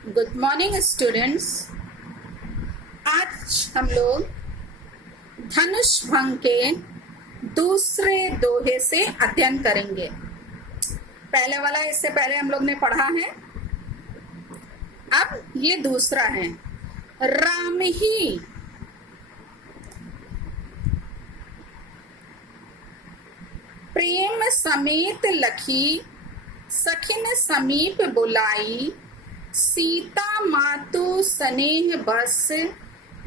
Good morning students. आज हम लोग धनुष भंग के दूसरे दोहे से अध्ययन करेंगे। पहले वाला इससे पहले हम लोग ने पढ़ा है, अब ये दूसरा है। राम ही प्रेम समेत लखी, सखिन समीप बुलाई, सीता मातु स्नेह बस,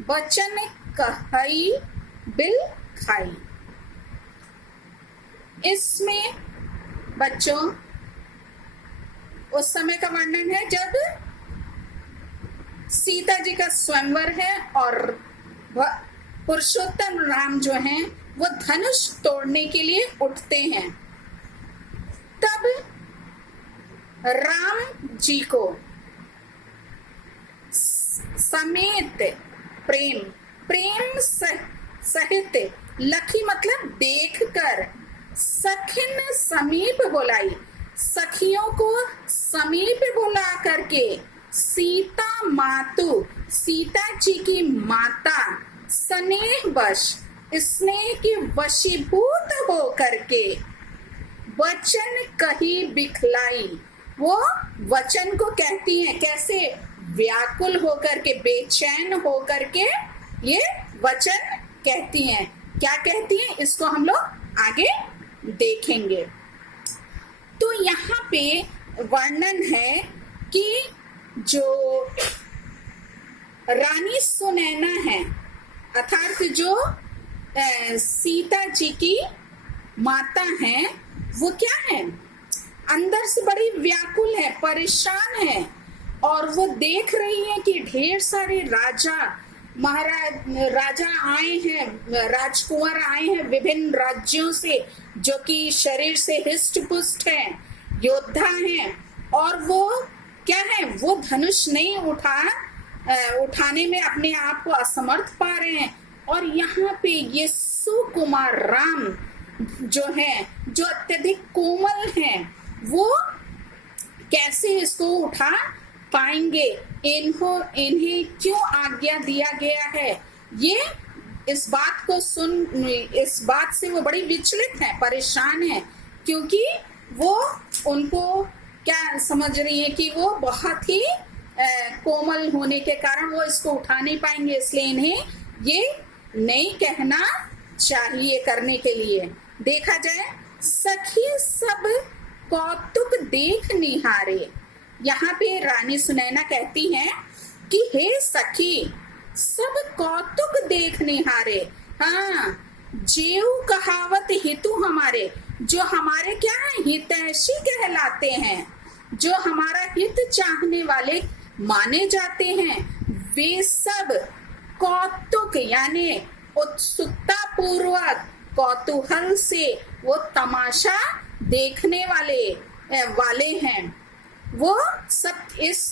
बचन कहई बिल खाई। इसमें बच्चों उस समय का वर्णन है जब सीता जी का स्वयंवर है और पुरुषोत्तम राम जो हैं वो धनुष तोड़ने के लिए उठते हैं। तब राम जी को समेत प्रेम सहित लखी मतलब देखकर, सखिन समीप बुलाई सखियों को समीप बुला करके, सीता मातु सीता जी की माता, स्नेह वश स्नेह की वशीभूत हो करके, वचन कही बिखलाई वो वचन को कहती हैं। कैसे? व्याकुल होकर के, बेचैन होकर के ये वचन कहती हैं। क्या कहती हैं इसको हम लोग आगे देखेंगे। तो यहाँ पे वर्णन है कि जो रानी सुनैना है अर्थात जो सीता जी की माता हैं, वो क्या है, अंदर से बड़ी व्याकुल है, परेशान है और वो देख रही है कि ढेर सारे राजा आए हैं, राजकुंवर आए हैं विभिन्न राज्यों से, जो कि शरीर से हिष्ट पुष्ट हैं, योद्धा हैं, और वो क्या है, वो धनुष नहीं उठाने में अपने आप को असमर्थ पा रहे हैं। और यहाँ पे ये सुकुमार राम जो है, जो अत्यधिक कोमल हैं, वो कैसे इसको उठा पाएंगे, इन्हें क्यों आज्ञा दिया गया है। ये इस बात से वो बड़ी विचलित है, परेशान है, क्योंकि वो उनको क्या समझ रही है कि वो बहुत ही कोमल होने के कारण वो इसको उठा नहीं पाएंगे, इसलिए इन्हें ये नहीं कहना चाहिए करने के लिए। देखा जाए, सखी सब कौतुक देख निहारे। यहाँ पे रानी सुनैना कहती हैं कि हे सखी, सब कौतुक देख निहारे। हाँ, जेऊ कहावत हितु हमारे, जो हमारे क्या है, हितैषी कहलाते हैं, जो हमारा हित चाहने वाले माने जाते हैं, वे सब कौतुक यानी उत्सुकता पूर्वक, कौतूहल से वो तमाशा देखने वाले हैं। वो सब इस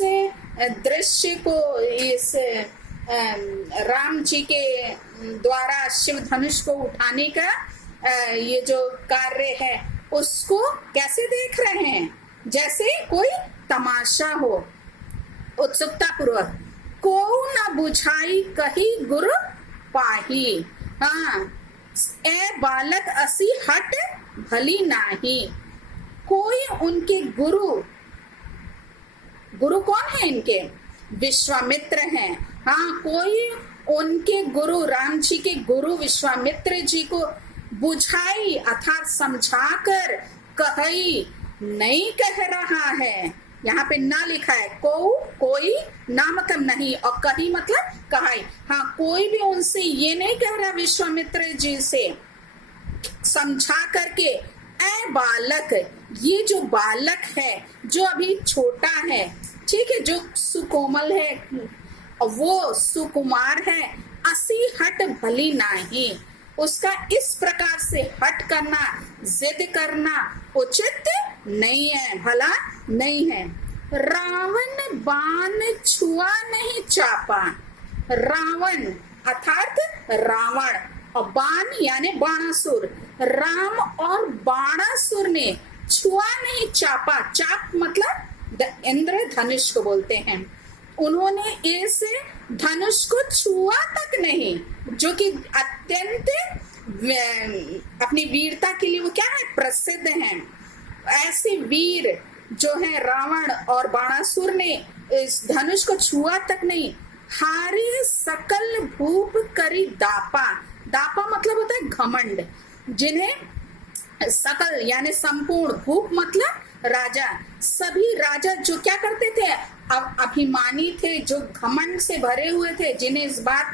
दृश्य को, इस राम जी के द्वारा शिव धनुष को उठाने का ये जो कार्य है उसको कैसे देख रहे हैं, जैसे कोई तमाशा हो, उत्सुकता पूर्वक। को न बुझाई कही गुरु पाही। हाँ, ए बालक असी हट भली नाही। कोई उनके गुरु कौन है इनके? विश्वामित्र हैं। हाँ, कोई उनके गुरु, राम जी के गुरु विश्वामित्र जी को बुझाई अर्थात समझाकर कहई नहीं कह रहा है। यहाँ पे ना लिखा है, कोई ना मतलब नहीं, और कही मतलब कहाई। हाँ, कोई भी उनसे ये नहीं कह रहा विश्वामित्र जी से समझा करके, ऐ बालक, ये जो बालक है जो अभी छोटा है, ठीक है, जो सुकोमल है, वो सुकुमार है, असी हट भली नाही, उसका इस प्रकार से हट करना, जिद करना उचित नहीं है, भला नहीं है। रावण बाण छुआ नहीं चापा। रावण अर्थात रावण और बाण यानी बाणासुर, राम और बाणासुर ने छुआ नहीं चापा। चाप मतलब इंद्र धनुष को बोलते हैं। उन्होंने इस धनुष को छुआ तक नहीं, जो कि अत्यंत अपनी वीरता के लिए वो क्या है, प्रसिद्ध हैं। ऐसे वीर जो है रावण और बाणासुर ने इस धनुष को छुआ तक नहीं। हारे सकल भूप करी दापा, दापा मतलब होता है घमंड, जिन्हें सकल यानी संपूर्ण, भूप मतलब राजा, सभी राजा जो क्या करते थे, अब अभिमानी थे, जो घमंड से भरे हुए थे, जिन्हें इस बात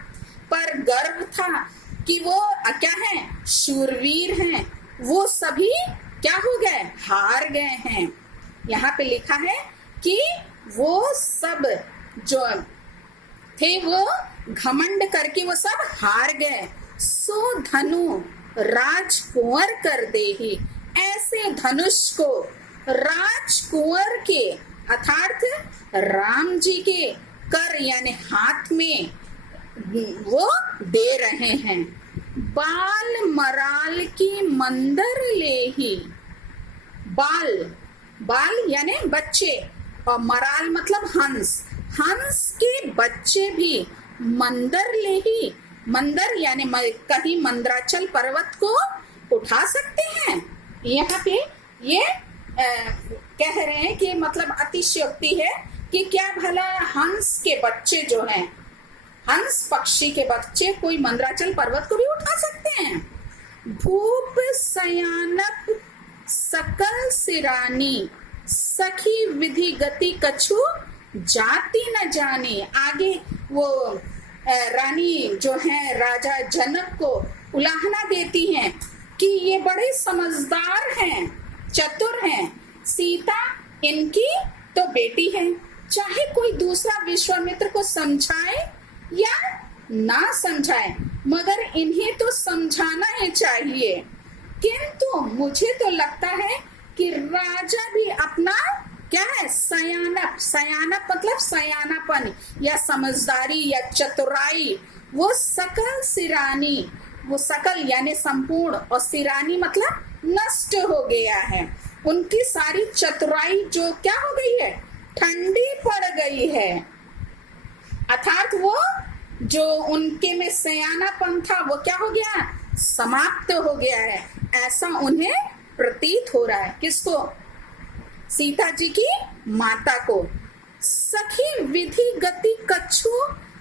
पर गर्व था कि वो क्या है, शूरवीर हैं, वो सभी क्या हो गए, हार गए हैं। यहाँ पे लिखा है कि वो सब जो थे वो घमंड करके वो सब हार गए। सो धनु राजकुंवर कर दे ही, ऐसे धनुष को राजकुंवर के अर्थात राम जी के कर यानी हाथ में वो दे रहे हैं। बाल मराल की मंदर ले ही, बाल, बाल यानी बच्चे, और मराल मतलब हंस, हंस के बच्चे भी मंदर ले ही, मंदर यानी कहीं मंदराचल पर्वत को उठा सकते हैं। यहाँ पे ये कह रहे हैं कि मतलब अतिशयोक्ति है कि क्या भला हंस के बच्चे जो हैं, हंस पक्षी के बच्चे कोई मंदराचल पर्वत को भी उठा सकते हैं। भूप सयानक सकल सिरानी, सखी विधि गति कछु जाति न जाने। आगे वो रानी जो है राजा जनक को उलाहना देती हैं कि ये बड़े समझदार हैं, चतुर हैं, सीता इनकी तो बेटी है, चाहे कोई दूसरा विश्वामित्र को समझाए या ना समझाए, मगर इन्हें तो समझाना ही चाहिए। किंतु मुझे तो लगता है कि राजा भी अपना क्या है, सयानप, सयानप मतलब सयानापन या समझदारी या चतुराई, वो सकल सिरानी, वो सकल यानी संपूर्ण, और सिरानी मतलब नष्ट हो गया है, उनकी सारी चतुराई जो क्या हो गई है, ठंडी पड़ गई है। अर्थात वो जो उनके में सयानापन था वो क्या हो गया, समाप्त हो गया है, ऐसा उन्हें प्रतीत हो रहा है। किसको, सीता जी की माता को। सखी विधि गति कछु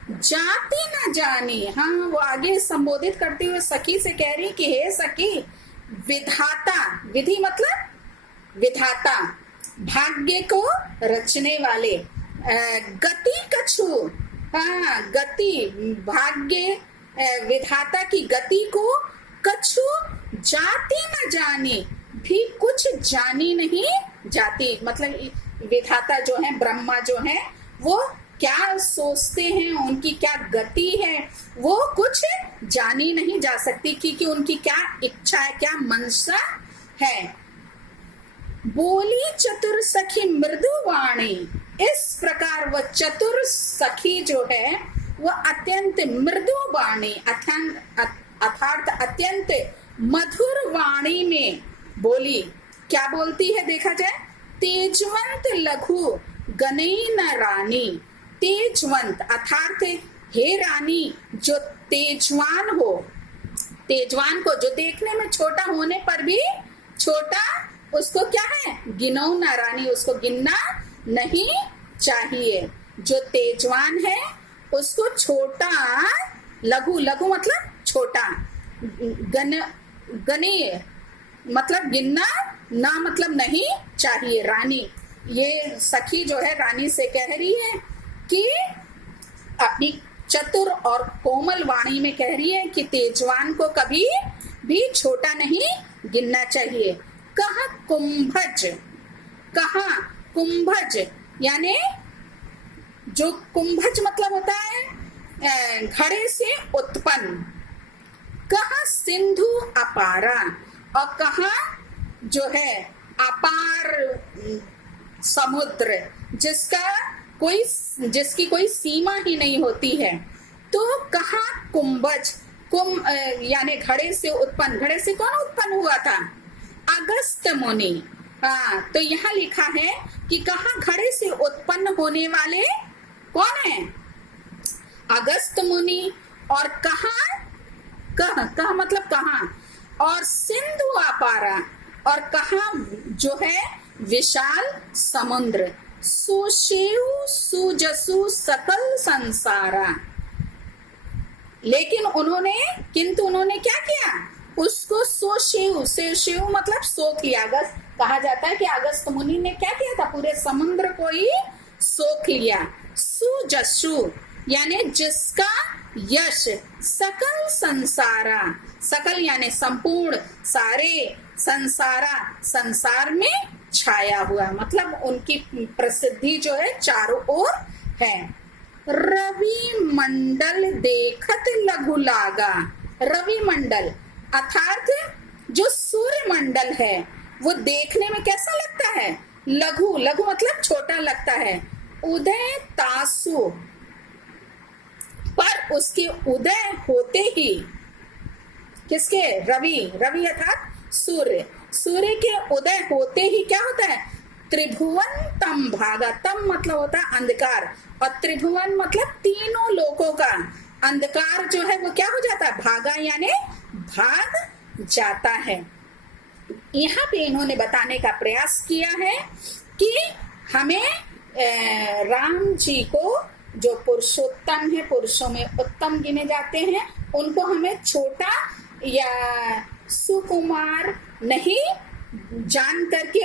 जाति न जानी, हाँ वो आगे संबोधित करते हुए सखी से कह रही कि हे सखी, विधाता, विधि मतलब विधाता, भाग्य को रचने वाले, गति कछु, हाँ गति, भाग्य विधाता की गति को कछु जाति न जानी, भी कुछ जानी नहीं जाती, मतलब विधाता जो है, ब्रह्मा जो है, वो क्या सोचते हैं, उनकी क्या गति है, वो कुछ जानी नहीं जा सकती, क्योंकि उनकी क्या इच्छा है, क्या मंशा है। बोली चतुर सखी मृदु वाणी, इस प्रकार वह चतुर सखी जो है वो अत्यंत मृदु वाणी अर्थात अत्यंत मधुर वाणी में बोली। क्या बोलती है देखा जाए, तेजवंत लघु गनई न रानी, तेजवंत अर्थात हे रानी जो तेजवान हो, तेजवान को जो देखने में छोटा होने पर भी छोटा, उसको क्या है, गिनो न रानी, उसको गिनना नहीं चाहिए। जो तेजवान है उसको छोटा, लघु, लघु मतलब छोटा, गणीय मतलब गिनना ना मतलब नहीं चाहिए। रानी, ये सखी जो है रानी से कह रही है कि अपनी चतुर और कोमल वाणी में कह रही है कि तेजवान को कभी भी छोटा नहीं गिनना चाहिए। कहा कुंभज, कहा कुंभज यानी जो कुंभज मतलब होता है घड़े से उत्पन्न, कहा सिंधु अपारा, और कहा जो है अपार समुद्र जिसकी कोई सीमा ही नहीं होती है। तो कहा कुंभज, यानी घड़े से उत्पन्न, घड़े से कौन उत्पन्न हुआ था, अगस्त मुनि। हाँ, तो यहाँ लिखा है कि कहा घड़े से उत्पन्न होने वाले कौन है? अगस्त मुनि। और कहाँ? कह मतलब कहाँ, और सिंधु अपारा, और कहाँ जो है विशाल समुद्र। सुशिव सुजसु सकल संसारा। लेकिन किंतु उन्होंने क्या किया? उसको सोशिव, से शिव मतलब सोख लिया। कहा जाता है कि अगस्त मुनि ने क्या किया था? पूरे समुद्र को ही सोख लिया। सुजसु यानी जिसका यश सकल संसारा, सकल यानी संपूर्ण, सारे, संसारा संसार में छाया हुआ, मतलब उनकी प्रसिद्धि जो है चारों ओर है। रवि मंडल देखत लघु लागा। रवि मंडल अर्थात जो सूर्य मंडल है वो देखने में कैसा लगता है? लघु, लघु मतलब छोटा लगता है। उदय तासु, पर उसके उदय होते ही, किसके? रवि, रवि अर्थात सूर्य, सूर्य के उदय होते ही क्या होता है? त्रिभुवन तम भागा। तम मतलब होता है अंधकार, और त्रिभुवन मतलब तीनों लोकों का अंधकार जो है वो क्या हो जाता है? भागा यानी भाग जाता है। यहाँ पे इन्होंने बताने का प्रयास किया है कि हमें राम जी को, जो पुरुषोत्तम है, पुरुषों में उत्तम गिने जाते हैं, उनको हमें छोटा या सुकुमार नहीं जान करके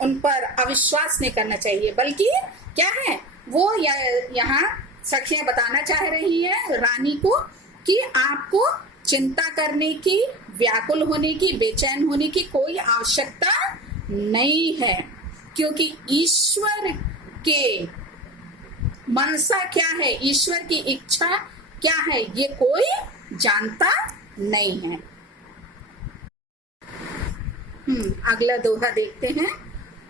उन पर अविश्वास नहीं करना चाहिए, बल्कि क्या है वो यहाँ सखियां बताना चाह रही है रानी को कि आपको चिंता करने की, व्याकुल होने की, बेचैन होने की कोई आवश्यकता नहीं है, क्योंकि ईश्वर के मनसा क्या है, ईश्वर की इच्छा क्या है, ये कोई जानता नहीं है। अगला दोहा देखते हैं।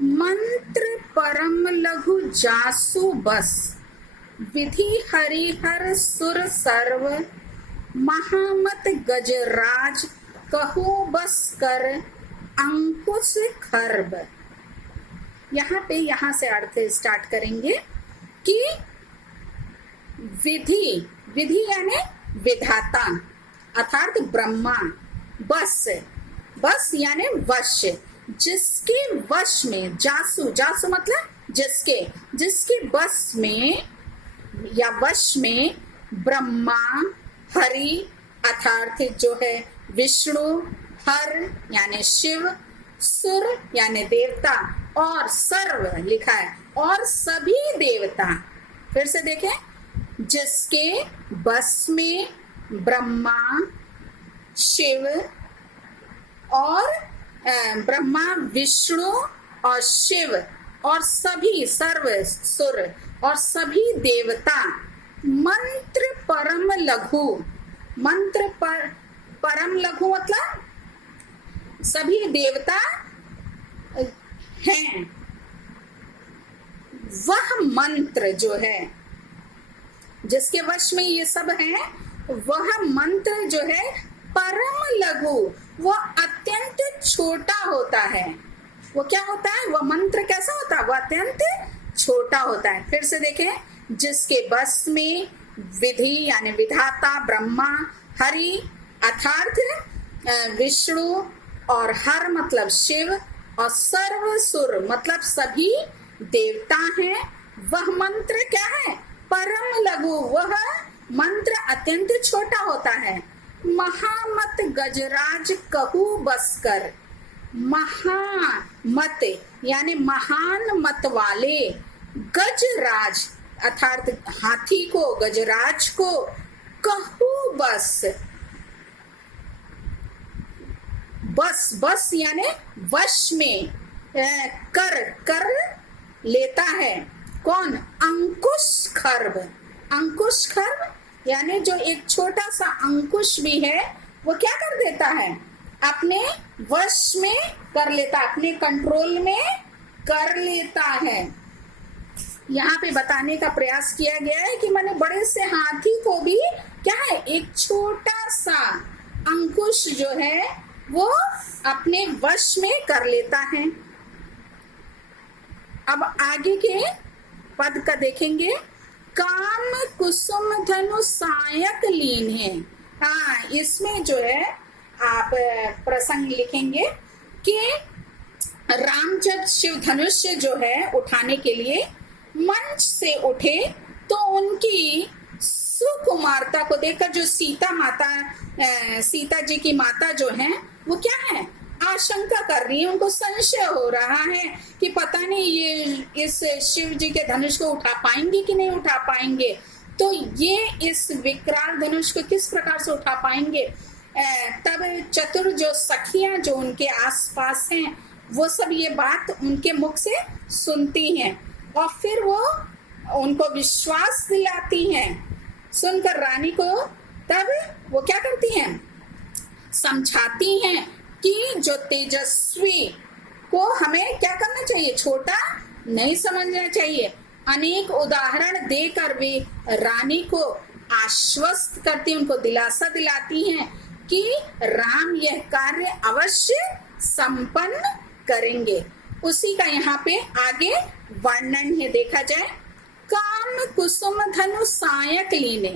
मंत्र परम लघु जासु बस, विधि हरिहर सुर सर्व, महामत गजराज कहु बस कर अंकुश खर्ब। यहाँ से अर्थ स्टार्ट करेंगे कि विधि, विधि यानी विधाता अर्थात ब्रह्मा, बस, बस यानी वश, जिसके वश में, जासु, जासु मतलब जिसके, जिसके बस में या वश में ब्रह्मा, हरि अर्थात जो है विष्णु, हर यानी शिव, सुर यानी देवता, और सर्व लिखा है और सभी देवता। फिर से देखें, जिसके बस में ब्रह्मा, शिव और ब्रह्मा, विष्णु और शिव और सभी सर्व, सुर और सभी देवता। मंत्र परम लघु, मंत्र परम लघु मतलब सभी देवता हैं। वह मंत्र जो है जिसके वश में ये सब है, वह मंत्र जो है परम लघु, वो अत्यंत छोटा होता है। वो क्या होता है? वह मंत्र कैसा होता है? वह अत्यंत छोटा होता है। फिर से देखें, जिसके बस में विधि यानी विधाता ब्रह्मा, हरि अर्थात विष्णु और हर मतलब शिव और सर्व सुर मतलब सभी देवता हैं। वह मंत्र क्या है? परम लघु, वह मंत्र अत्यंत छोटा होता है। महामत गजराज कहू बसकर, महामत यानी महान मत वाले, गजराज अर्थात हाथी को, गजराज को, कहू बस, बस, बस यानी वश में कर लेता है। कौन? अंकुश खर्ब, अंकुश खर्ब यानी जो एक छोटा सा अंकुश भी है वो क्या कर देता है? अपने वश में कर लेता, अपने कंट्रोल में कर लेता है। यहाँ पे बताने का प्रयास किया गया है कि मैंने बड़े से हाथी को भी क्या है, एक छोटा सा अंकुश जो है वो अपने वश में कर लेता है। अब आगे के पद का देखेंगे। काम कुसुम धनु सायक लीन है। हाँ, इसमें जो है आप प्रसंग लिखेंगे कि राम जब शिव धनुष्य जो है उठाने के लिए मंच से उठे तो उनकी सुकुमारता को देखकर जो सीता जी की माता जो है वो क्या है, आशंका कर रही है, उनको संशय हो रहा है कि पता नहीं ये इस शिव जी के धनुष को उठा पाएंगे कि नहीं उठा पाएंगे, तो ये इस विकराल धनुष को किस प्रकार से उठा पाएंगे। तब चतुर जो सखियां जो उनके आसपास हैं वो सब ये बात उनके मुख से सुनती हैं और फिर वो उनको विश्वास दिलाती हैं। सुनकर रानी को तब वो क्या करती हैं, समझाती हैं कि जो तेजस्वी को हमें क्या करना चाहिए, छोटा नहीं समझना चाहिए। अनेक उदाहरण देकर वे रानी को आश्वस्त करती, उनको दिलासा दिलाती हैं कि राम यह कार्य अवश्य संपन्न करेंगे। उसी का यहाँ पे आगे वर्णन है, देखा जाए। काम कुसुम धनु सायक लीने,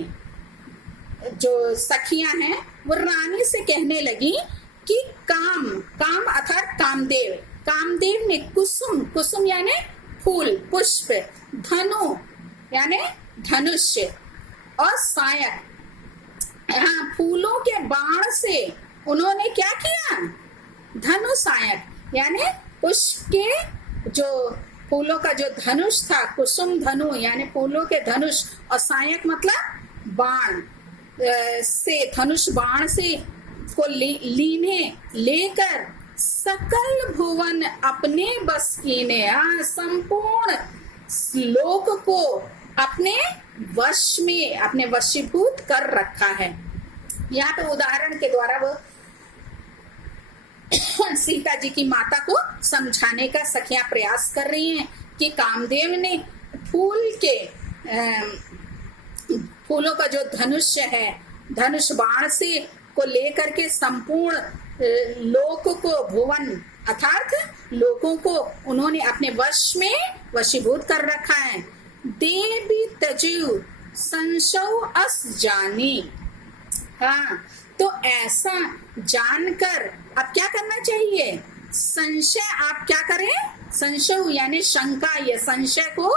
जो सखियां हैं वो रानी से कहने लगी कि काम अर्थात कामदेव, कामदेव ने कुसुम, कुसुम यानी फूल पुष्प, धनु यानी धनुष्य और सायक, हाँ फूलों के बाण से उन्होंने क्या किया, धनु सायक यानी पुष्प के जो फूलों का जो धनुष था, कुसुम धनु यानी फूलों के धनुष और सायक मतलब बाण से, धनुष बाण से को लीने लेकर सकल भुवन अपने बस कीने, संपूर्ण लोक को अपने वश में, अपने वशीभूत कर रखा है। यहाँ पे उदाहरण के द्वारा वो सीता जी की माता को समझाने का सखियां प्रयास कर रही हैं कि कामदेव ने फूलों का जो धनुष्य है, धनुष बाण से को लेकर के संपूर्ण लोक को, भुवन अर्थात लोकों को उन्होंने अपने वश में वशीभूत कर रखा है। देवी तजु संशय अस जानी, हाँ तो ऐसा जानकर अब क्या करना चाहिए, संशय आप क्या करें, संशय यानी शंका, ये संशय को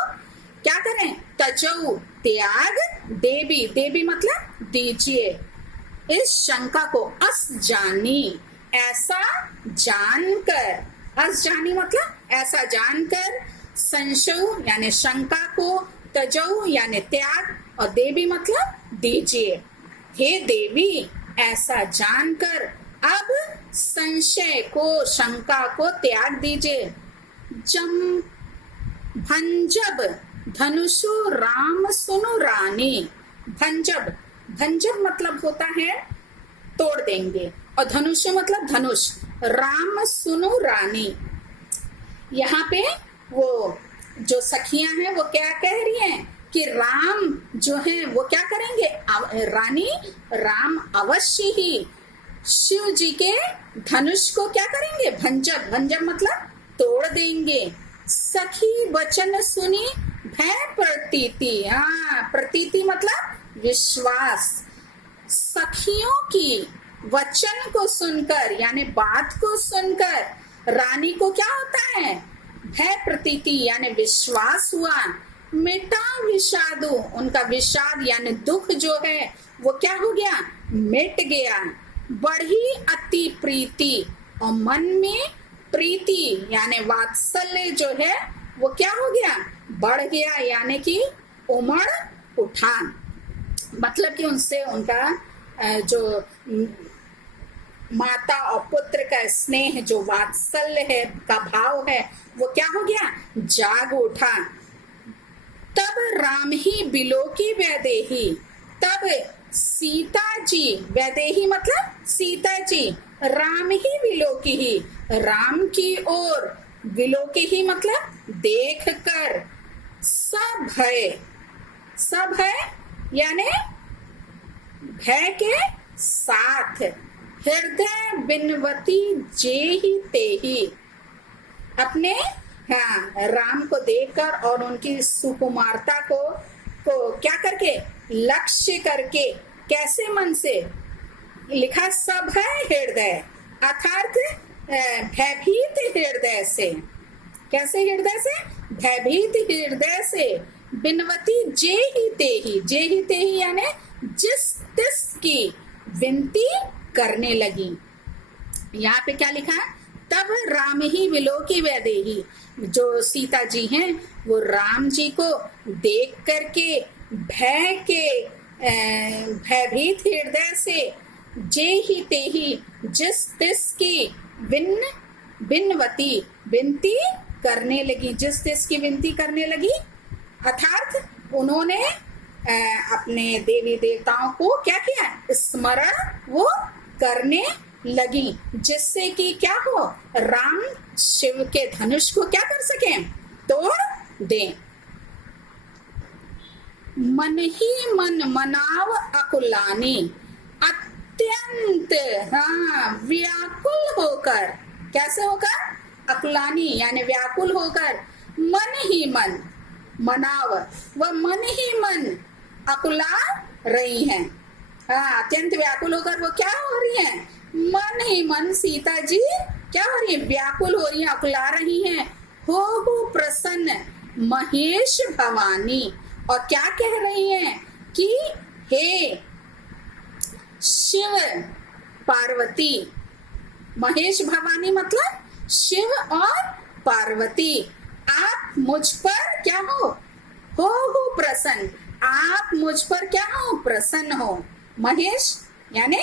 क्या करें, तजौ त्याग, देवी, देवी मतलब दीजिए, इस शंका को अस जानी, ऐसा जानकर, अस जानी मतलब ऐसा जानकर, संशय यानी शंका को, तजौ यानी त्याग और देवी मतलब दीजिए। हे देवी, ऐसा जानकर अब संशय को, शंका को त्याग दीजिए। जम भंजब धनुषु राम सुनु रानी, भंजब, भंजब मतलब होता है तोड़ देंगे और धनुष मतलब धनुष, राम सुनु रानी, यहाँ पे वो जो सखियां हैं वो क्या कह रही हैं कि राम जो है वो क्या करेंगे, रानी राम अवश्य ही शिव जी के धनुष को क्या करेंगे, भंजब, भंजब मतलब तोड़ देंगे। सखी वचन सुनी भय प्रतीति, हाँ प्रतीति मतलब विश्वास, सखियों की वचन को सुनकर यानी बात को सुनकर रानी को क्या होता है, भय प्रतीति यानी विश्वास हुआ। मिटा विषादु, उनका विषाद यानी दुख जो है वो क्या हो गया, मिट गया। बढ़ी अति प्रीति, और मन में प्रीति यानी वात्सल्य जो है वो क्या हो गया, बढ़ गया, यानी कि उमड़ उठा, मतलब कि उनसे उनका जो माता और पुत्र का स्नेह, जो वात्सल्य है का भाव है वो क्या हो गया, जाग उठा। तब राम ही बिलोकी वैदेही, तब सीता जी, वैदेही मतलब सीता जी, राम ही विलोकी ही, राम की ओर, विलोकी ही मतलब देख कर, सब है, सब है यानी भय के साथ, हृदय बिनवती जेहि तेहि, अपने हाँ राम को देखकर और उनकी सुकुमारता को को क्या करके, लक्ष्य करके, कैसे मन से, लिखा सब है हृदय, अर्थात भयभीत हृदय से। कैसे हृदय से, भयभीत हृदय से, बिनवती जे ही ते ही यानी जिस तिस की विनती करने लगी। यहाँ पे क्या लिखा है, तब राम ही विलोकी वैदेही, जो सीता जी हैं वो राम जी को देख करके भयभीत हृदय से, जे ही ते ही जिस तिस की बिनवती विनती करने लगी, जिस तिस की विनती करने लगी, अर्थात उन्होंने अपने देवी देवताओं को क्या किया, स्मरण वो करने लगी, जिससे कि क्या हो, राम शिव के धनुष को क्या कर सके, तोड़ दे। मन ही मन मनाव अकुलानी, अत्यंत व्याकुल होकर, कैसे होकर, अकुलानी यानी व्याकुल होकर, मन ही मन मनाव, वह मन ही मन अकुला रही हैं। अत्यंत व्याकुल होकर वो क्या हो रही हैं, मन ही मन सीता जी क्या हो रही है, व्याकुल हो रही है, अकुला रही हैं। हो प्रसन्न महेश भवानी, और क्या कह रही हैं कि हे शिव पार्वती, महेश भवानी मतलब शिव और पार्वती, आप मुझ पर क्या हो प्रसन्न, आप मुझ पर क्या हो, प्रसन्न हो। महेश यानी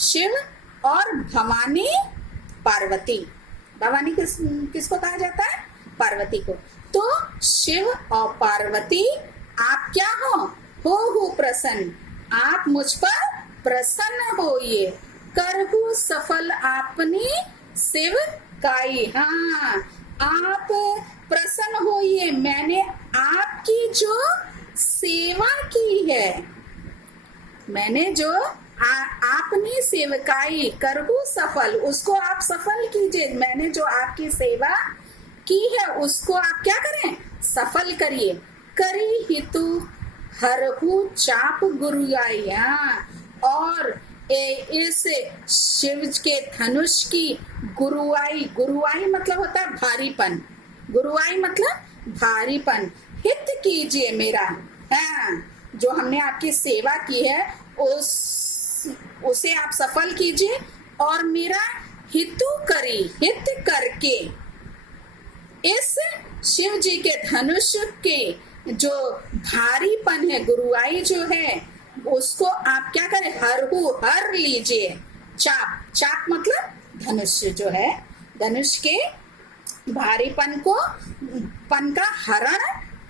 शिव और भवानी पार्वती, भवानी किसको कहा जाता है, पार्वती को। तो शिव और पार्वती आप क्या हो प्रसन्न, आप मुझ पर प्रसन्न होइए, करहु सफल आपनी सेवकाई। आप प्रसन्न होइए, मैंने आपकी जो सेवा की है, मैंने जो आपने सेवकाई, करहु सफल, उसको आप सफल कीजिए, मैंने जो आपकी सेवा की है उसको आप क्या करें, सफल करिए। करी हितु हरहु चाप गुरुआई, और इस शिव के धनुष की गुरुआई मतलब होता है भारीपन, गुरुआई मतलब भारीपन, हित कीजिए मेरा, जो हमने आपकी सेवा की है उसे आप सफल कीजिए, और मेरा हितु करी, हित करके इस शिव जी के धनुष के जो भारीपन है, गुरुआई जो है, उसको आप क्या करें, हर लीजिए। चाप मतलब धनुष जो है, धनुष के भारीपन पन का हरण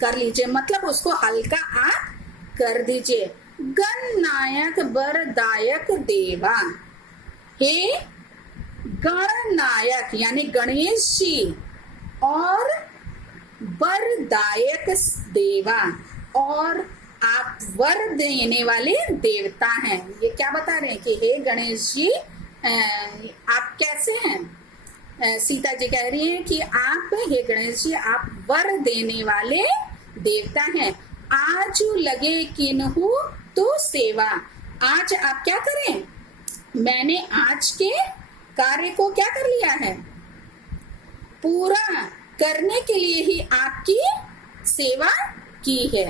कर लीजिए, मतलब उसको हल्का आप कर दीजिए। गण नायक वरदायक देवा, हे गण नायक यानी गणेश जी, और वरदायक देवा, और आप वर देने वाले देवता हैं। ये क्या बता रहे हैं कि हे गणेश जी आप कैसे हैं, सीता जी कह रही हैं कि आप, हे गणेश जी आप वर देने वाले देवता हैं। आज लगे किन्हु तो सेवा, आज आप क्या करें, मैंने आज के कार्य को क्या कर लिया है, पूरा करने के लिए ही आपकी सेवा की है।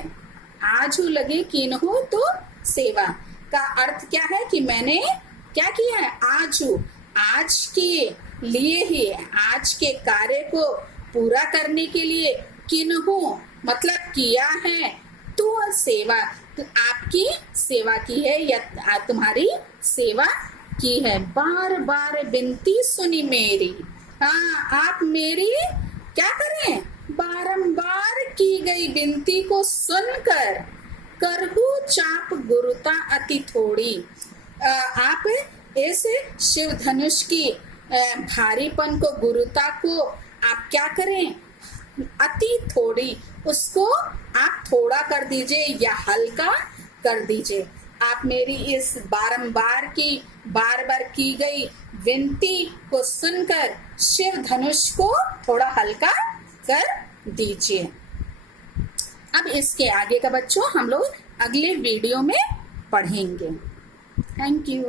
आज लगे किन्हु तो सेवा का अर्थ क्या है कि मैंने क्या किया है, आज के लिए ही, आज के कार्य को पूरा करने के लिए, किन्हु मतलब किया है, तो सेवा, तो आपकी सेवा की है या तुम्हारी सेवा की है। बार बार विनती सुनी मेरी, आप मेरी क्या करें, बारंबार की गई विनती को सुनकर, करहु चाप गुरुता अति थोड़ी, आप इस शिव धनुष की भारीपन को, गुरुता को आप क्या करें, अति थोड़ी, उसको आप थोड़ा कर दीजिए या हल्का कर दीजिए। आप मेरी इस बार बार की गई विनती को सुनकर शिव धनुष को थोड़ा हल्का कर दीजिए। अब अब इसके आगे का बच्चों हम लोग अगले वीडियो में पढ़ेंगे। Thank you.